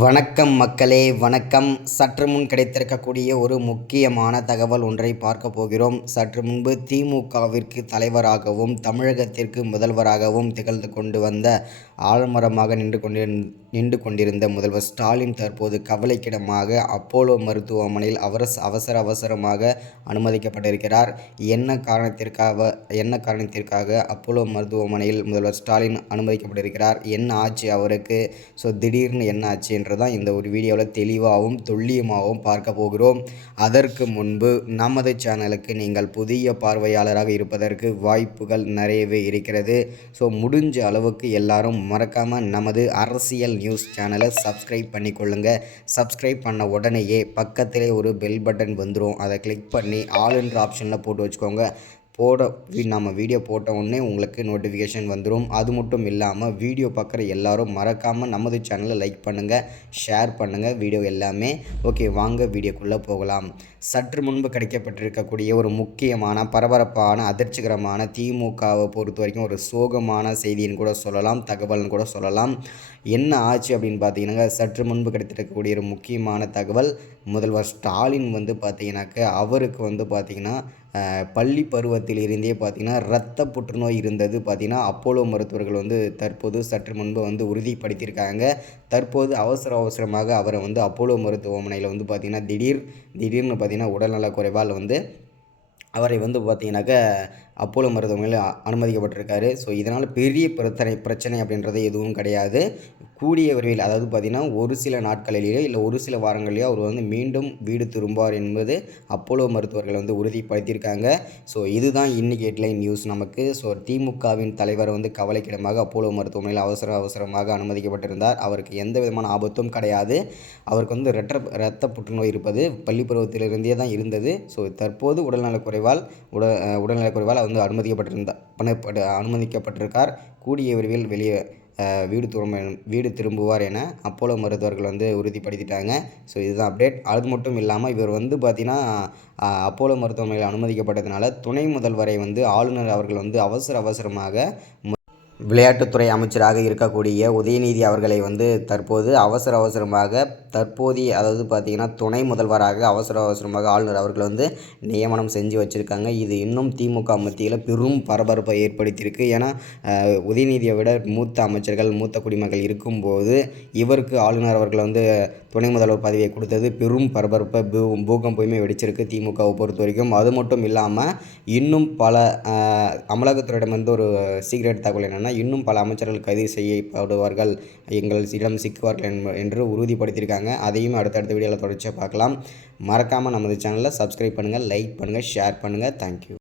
வணக்கம் மக்களே, வணக்கம். சற்று முன் கிடைத்திருக்கக்கூடிய ஒரு முக்கியமான தகவல் ஒன்றை பார்க்க போகிறோம். சற்று முன்பு திமுகவிற்கு தலைவராகவும் தமிழகத்திற்கு முதல்வராகவும் திகழ்ந்து கொண்டு வந்த ஆலமரமாக நின்று கொண்டிருந்த முதல்வர் ஸ்டாலின் தற்போது கவலைக்கிடமாக அப்போலோ மருத்துவமனையில் அவசரமாக அனுமதிக்கப்பட்டிருக்கிறார். என்ன காரணத்திற்காக அப்போலோ மருத்துவமனையில் முதல்வர் ஸ்டாலின் அனுமதிக்கப்பட்டிருக்கிறார், என்ன ஆச்சு அவருக்கு, திடீர்னு என்ன ஆச்சு என்றுதான் இந்த ஒரு வீடியோவில் தெளிவாகவும் துல்லியமாகவும் பார்க்க போகிறோம். அதற்கு முன்பு நமது சேனலுக்கு நீங்கள் புதிய பார்வையாளராக இருப்பதற்கு வாய்ப்புகள் நிறையவே இருக்கிறது. முடிஞ்ச அளவுக்கு எல்லாரும் மறக்காமல் நமது அரசியல் நியூஸ் சேனலை சப்ஸ்கிரைப் பண்ணிக்கொள்ளுங்க. சப்ஸ்கிரைப் பண்ண உடனேயே பக்கத்திலே ஒரு பெல் பட்டன் வந்துடும். அதை கிளிக் பண்ணி ஆல் என்ற ஆப்ஷனில் போட்டு வச்சுக்கோங்க. நம்ம வீடியோ போட்ட உடனே உங்களுக்கு நோட்டிஃபிகேஷன் வந்துடும். அது மட்டும் இல்லாமல் வீடியோ பார்க்குற எல்லாரும் மறக்காமல் நமது சேனலை லைக் பண்ணுங்கள், ஷேர் பண்ணுங்கள் வீடியோ எல்லாமே. ஓகே, வாங்க வீடியோக்குள்ளே போகலாம். சற்று முன்பு கிடைக்கப்பட்டிருக்கக்கூடிய ஒரு முக்கியமான பரபரப்பான அதிர்ச்சிகரமான திமுகவை பொறுத்த வரைக்கும் ஒரு சோகமான செய்தின்னு கூட சொல்லலாம், தகவல்னு கூட சொல்லலாம். என்ன ஆச்சு அப்படின்னு பார்த்தீங்கன்னா, சற்று முன்பு கிடைத்திருக்கக்கூடிய ஒரு முக்கியமான தகவல், முதல்வர் ஸ்டாலின் பார்த்தீங்கன்னாக்க அவருக்கு பார்த்தீங்கன்னா பள்ளி பருவத்தில் இருந்தே பார்த்திங்கன்னா இரத்த புற்றுநோய் இருந்தது. பார்த்திங்கன்னா அப்போலோ மருத்துவர்கள் தற்போது சற்று முன்பு உறுதிப்படுத்தியிருக்காங்க. தற்போது அவசரமாக அவரை அப்போலோ மருத்துவமனையில் பார்த்திங்கன்னா திடீர்னு பார்த்திங்கன்னா உடல்நலக் குறைவால் அவரை பார்த்திங்கனாக்கா அப்போலோ மருத்துவமனையில் அனுமதிக்கப்பட்டிருக்காரு. இதனால் பெரிய பிரச்சனை அப்படின்றது எதுவும் கிடையாது. கூடிய விரைவில், அதாவது பார்த்திங்கன்னா ஒரு சில நாட்களிலேயோ இல்லை ஒரு சில வாரங்களிலேயோ அவர் மீண்டும் வீடு திரும்புவார் என்பது அப்போலோ மருத்துவர்கள் உறுதிப்படுத்தியிருக்காங்க. இதுதான் இன்றைக்கி ஹெட்லைன் நியூஸ் நமக்கு. திமுகவின் தலைவர் கவலைக்கிடமாக அப்போலோ மருத்துவமனையில் அவசரமாக அனுமதிக்கப்பட்டிருந்தார். அவருக்கு எந்த விதமான ஆபத்தும் கிடையாது. அவருக்கு இரத்த புற்றுநோய் இருப்பது பள்ளி பருவத்திலிருந்தே தான் இருந்தது. தற்போது உடல்நலக்குறைவால் அனுமதிக்கப்பட்டிருக்கார். கூடிய விரைவில் வீடு திரும்புவார் என அப்போலோ மருத்துவர்கள் உறுதிப்படுத்திட்டாங்க. இதுதான் அப்டேட். அது மட்டும் இல்லாமல் இவர் பார்த்திங்கன்னா அப்போலோ மருத்துவமனையில் அனுமதிக்கப்பட்டதுனால துணை முதல்வரை ஆளுநர் அவர்கள் அவசரமாக விளையாட்டுத்துறை அமைச்சராக இருக்கக்கூடிய உதயநிதி அவர்களை தற்போது அவசரமாக அதாவது பார்த்திங்கன்னா துணை முதல்வராக அவசரமாக ஆளுநர் அவர்கள் நியமனம் செஞ்சு வச்சுருக்காங்க. இது இன்னும் திமுக மத்தியில் பெரும் பரபரப்பை ஏற்படுத்தியிருக்கு. ஏன்னா உதயநிதியை விட மூத்த அமைச்சர்கள், மூத்த குடிமக்கள் இருக்கும்போது இவருக்கு ஆளுநர் அவர்கள் துணை முதல்வர் பதவியை கொடுத்தது பெரும் பரபரப்பை பூகம்பமே வெடிச்சிருக்கு திமுகவை பொறுத்த வரைக்கும். அது மட்டும் இல்லாமல் இன்னும் பல அமலாக்கத்துறையிடமிருந்து ஒரு சீக்ரெட் தகவல் என்னென்னா, இன்னும் பல அமைச்சர்கள் கைது செய்யப்படுவார்கள், எங்களிடம் சிக்குவார்கள் என்று உறுதிப்படுத்தியிருக்காங்க. அதையும் அடுத்தடுத்த வீடியோவில் தொடர்ச்சியாக பார்க்கலாம். மறக்காமல் நமது சேனலை சப்ஸ்கிரைப் பண்ணுங்கள், லைக் பண்ணுங்கள், ஷேர் பண்ணுங்கள். தேங்க்யூ.